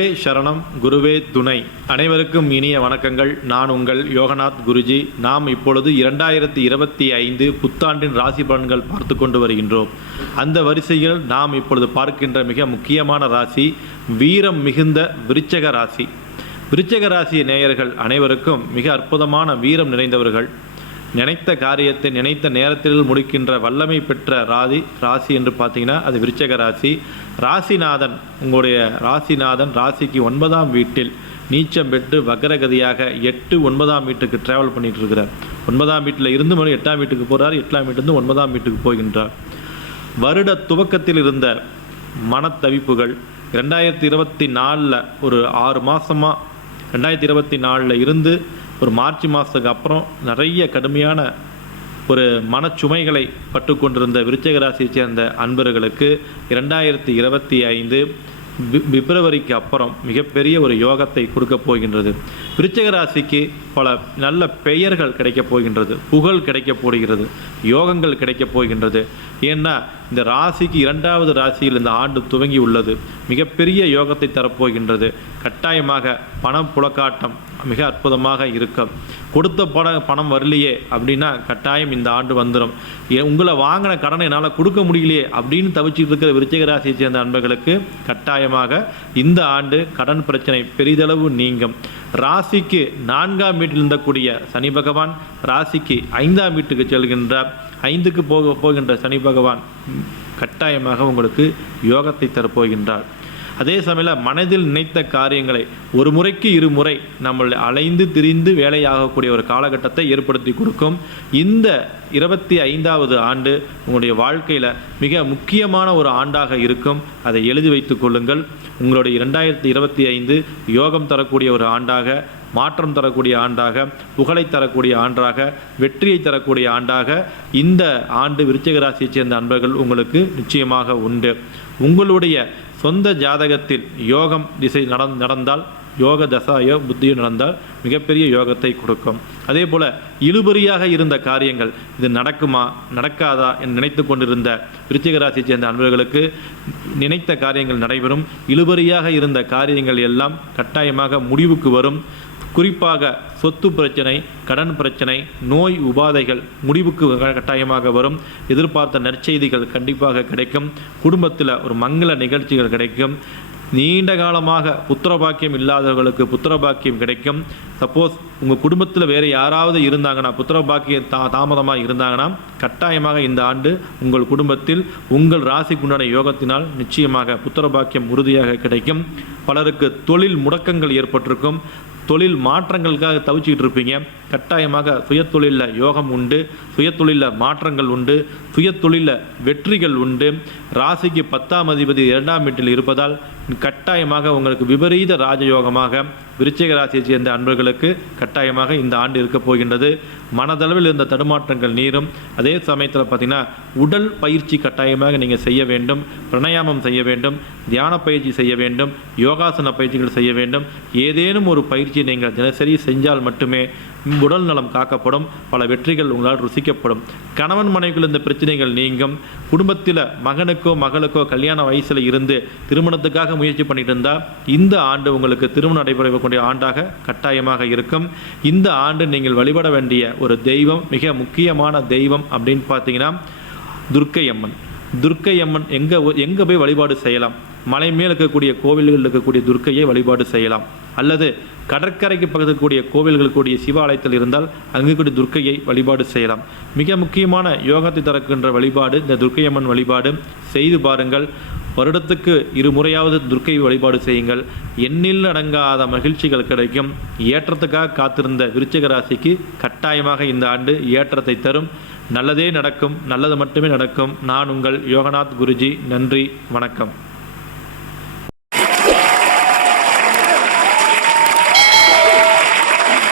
சரணம் குருவே துணை. அனைவருக்கும் இனிய வணக்கங்கள். நான் உங்கள் யோகநாத் குருஜி. நாம் இப்பொழுது 2025 புத்தாண்டின் ராசி பலன்கள் பார்த்து கொண்டு வருகின்றோம். அந்த வரிசையில் நாம் இப்பொழுது பார்க்கின்ற மிக முக்கியமான ராசி வீரம் மிகுந்த விருச்சக ராசி. விருச்சக ராசி நேயர்கள் அனைவருக்கும் மிக அற்புதமான வீரம் நிறைந்தவர்கள். நினைத்த காரியத்தை நினைத்த நேரத்தில் முடிக்கின்ற வல்லமை பெற்ற ராசி என்று பார்த்தீங்கன்னா அது விருச்சக ராசி. ராசிநாதன் உங்களுடைய ராசிநாதன் ராசிக்கு 9ஆம் வீட்டில் நீச்சம் பெற்று வக்ரகதியாக 8-9ஆம் வீட்டுக்கு ட்ராவல் பண்ணிட்டு இருக்கிறார். 9ஆம் வீட்டில் இருந்து மறுபடியும் 8ஆம் வீட்டுக்கு போகிறார். 8ஆம் வீட்டிலிருந்து 9ஆம் வீட்டுக்கு போகின்றார். வருட துவக்கத்தில் இருந்த மனத்தவிப்புகள் 2024 ஒரு 6 மாதமாக 2024 இருந்து ஒரு மார்ச் மாதத்துக்கு அப்புறம் நிறைய கடுமையான ஒரு மனச்சுமைகளை பட்டு கொண்டிருந்த விருச்சிக ராசியை சேர்ந்த அன்பர்களுக்கு 2025 பிப்ரவரிக்கு அப்புறம் மிகப்பெரிய ஒரு யோகத்தை கொடுக்க போகின்றது. விருச்சிக ராசிக்கு பல நல்ல பெயர்கள் கிடைக்கப் போகின்றது, புகழ் கிடைக்கப் போகிறது, யோகங்கள் கிடைக்கப் போகின்றது. ஏன்னா இந்த ராசிக்கு 2வது ராசியில் இந்த ஆண்டு துவங்கி உள்ளது. மிகப்பெரிய யோகத்தை தரப்போகின்றது. கட்டாயமாக பணம் புழக்காட்டம் மிக அற்புதமாக இருக்கும். கொடுத்த பணம் வரலையே அப்படின்னா கட்டாயம் இந்த ஆண்டு வந்துடும். உங்களை வாங்கின கடனை என்னால் கொடுக்க முடியலையே அப்படின்னு தவிச்சிட்டு இருக்கிற விருச்சிக ராசியை சேர்ந்த அன்பர்களுக்கு கட்டாயமாக இந்த ஆண்டு கடன் பிரச்சனை பெரிதளவு நீங்கும். ராசிக்கு 4ஆம் வீட்டில் இருந்தக்கூடிய சனி பகவான் ராசிக்கு 5ஆம் வீட்டுக்கு செல்கின்றார். 5க்கு போகின்ற சனி பகவான் கட்டாயமாக உங்களுக்கு யோகத்தை தரப்போகின்றார். அதே சமயம் மனதில் நினைத்த காரியங்களை ஒரு முறைக்கு 2 முறை நம்ம அலைந்து திரிந்து வேலையாகக்கூடிய ஒரு காலகட்டத்தை ஏற்படுத்தி கொடுக்கும். இந்த 25வது ஆண்டு உங்களுடைய வாழ்க்கையில் மிக முக்கியமான ஒரு ஆண்டாக இருக்கும். அதை எழுதி வைத்துக் கொள்ளுங்கள். உங்களுடைய 2025 யோகம் தரக்கூடிய ஒரு ஆண்டாக, மாற்றம் தரக்கூடிய ஆண்டாக, புகழை தரக்கூடிய ஆண்டாக, வெற்றியை தரக்கூடிய ஆண்டாக இந்த ஆண்டு விருச்சிக ராசியைச் சேர்ந்த அன்பர்கள் உங்களுக்கு நிச்சயமாக உண்டு. உங்களுடைய சொந்த ஜாதகத்தில் யோகம் திசை நடந்தால், யோக தசாயோ புத்தியோ நடந்தால் மிகப்பெரிய யோகத்தை கொடுக்கும். அதே போல் இழுபறியாக இருந்த காரியங்கள் இது நடக்குமா நடக்காதா என்று நினைத்து கொண்டிருந்த விருச்சிக ராசியை சேர்ந்த அன்பர்களுக்கு நினைத்த காரியங்கள் நடைபெறும். இழுபறியாக இருந்த காரியங்கள் எல்லாம் கட்டாயமாக முடிவுக்கு வரும். குறிப்பாக சொத்து பிரச்சனை, கடன் பிரச்சனை, நோய் உபாதைகள் முடிவுக்கு கட்டாயமாக வரும். எதிர்பார்த்த நற்செய்திகள் கண்டிப்பாக கிடைக்கும். குடும்பத்தில் ஒரு மங்கள நிகழ்ச்சிகள் கிடைக்கும். நீண்ட காலமாக புத்திரபாக்கியம் இல்லாதவர்களுக்கு புத்திரபாக்கியம் கிடைக்கும். சப்போஸ் உங்கள் குடும்பத்தில் வேறு யாராவது இருந்தாங்கன்னா புத்திரபாக்கியம் தாமதமாக இருந்தாங்கன்னா கட்டாயமாக இந்த ஆண்டு உங்கள் குடும்பத்தில் உங்கள் ராசிக்குண்டான யோகத்தினால் நிச்சயமாக புத்திரபாக்கியம் உறுதியாக கிடைக்கும். பலருக்கு தொழில் முடக்கங்கள் ஏற்பட்டிருக்கும். தொழில் மாற்றங்களுக்காக தவிச்சிக்கிட்டு இருப்பீங்க. கட்டாயமாக சுயத்தொழிலில் யோகம் உண்டு, சுயத்தொழிலில் மாற்றங்கள் உண்டு, சுயத்தொழிலில் வெற்றிகள் உண்டு. ராசிக்கு 10ஆம் அதிபதி 2ஆம் வீட்டில் இருப்பதால் கட்டாயமாக உங்களுக்கு விபரீத ராஜயோகமாக விருச்சிக ராசியை சேர்ந்த அன்பர்களுக்கு கட்டாயமாக இந்த ஆண்டு இருக்க போகின்றது. மனதளவில் இருந்த தடுமாற்றங்கள் நீரும். அதே சமயத்தில் பார்த்தீங்கன்னா உடல் பயிற்சி கட்டாயமாக நீங்கள் செய்ய வேண்டும். பிரணயாமம் செய்ய வேண்டும், தியான பயிற்சி செய்ய வேண்டும், யோகாசன பயிற்சிகள் செய்ய வேண்டும். ஏதேனும் ஒரு பயிற்சி நீங்கள் தினசரி செஞ்சால் மட்டுமே உடல் நலம் காக்கப்படும். பல வெற்றிகள் உங்களால் ருசிக்கப்படும். கணவன் மனைவிக்குள் இந்த பிரச்சனைகள் நீங்கும். குடும்பத்தில் மகனுக்கோ மகளுக்கோ கல்யாண வயசில் இருந்து திருமணத்துக்காக முயற்சி பண்ணிட்டு இருந்தால் இந்த ஆண்டு உங்களுக்கு திருமணம் நடைபெறக்கூடிய ஆண்டாக கட்டாயமாக இருக்கும். இந்த ஆண்டு நீங்கள் வழிபட வேண்டிய ஒரு தெய்வம், மிக முக்கியமான தெய்வம் அப்படின்னு பார்த்தீங்கன்னா துர்க்கை அம்மன். துர்க்கை அம்மன் எங்கே போய் வழிபாடு செய்யலாம்? மலை மேல் இருக்கக்கூடிய கோவில்களில் இருக்கக்கூடிய துர்க்கையை வழிபாடு செய்யலாம். அல்லது கடற்கரைக்கு பக்கத்தில் கூடிய கோவில்கள் கூடிய சிவாலயத்தில் இருந்தால் அங்கு கூடிய துர்க்கையை வழிபாடு செய்யலாம். மிக முக்கியமான யோகத்தை தரக்கின்ற வழிபாடு இந்த துர்க்கையம்மன் வழிபாடு. செய்து பாருங்கள். வருடத்துக்கு 2 முறையாவது துர்க்கை வழிபாடு செய்யுங்கள். எண்ணில் அடங்காத மகிழ்ச்சிகள் கிடைக்கும். ஏற்றத்துக்காக காத்திருந்த விருச்சிக ராசிக்கு கட்டாயமாக இந்த ஆண்டு ஏற்றத்தை தரும். நல்லதே நடக்கும், நல்லது மட்டுமே நடக்கும். நான் உங்கள் யோகநாத் குருஜி. நன்றி, வணக்கம்.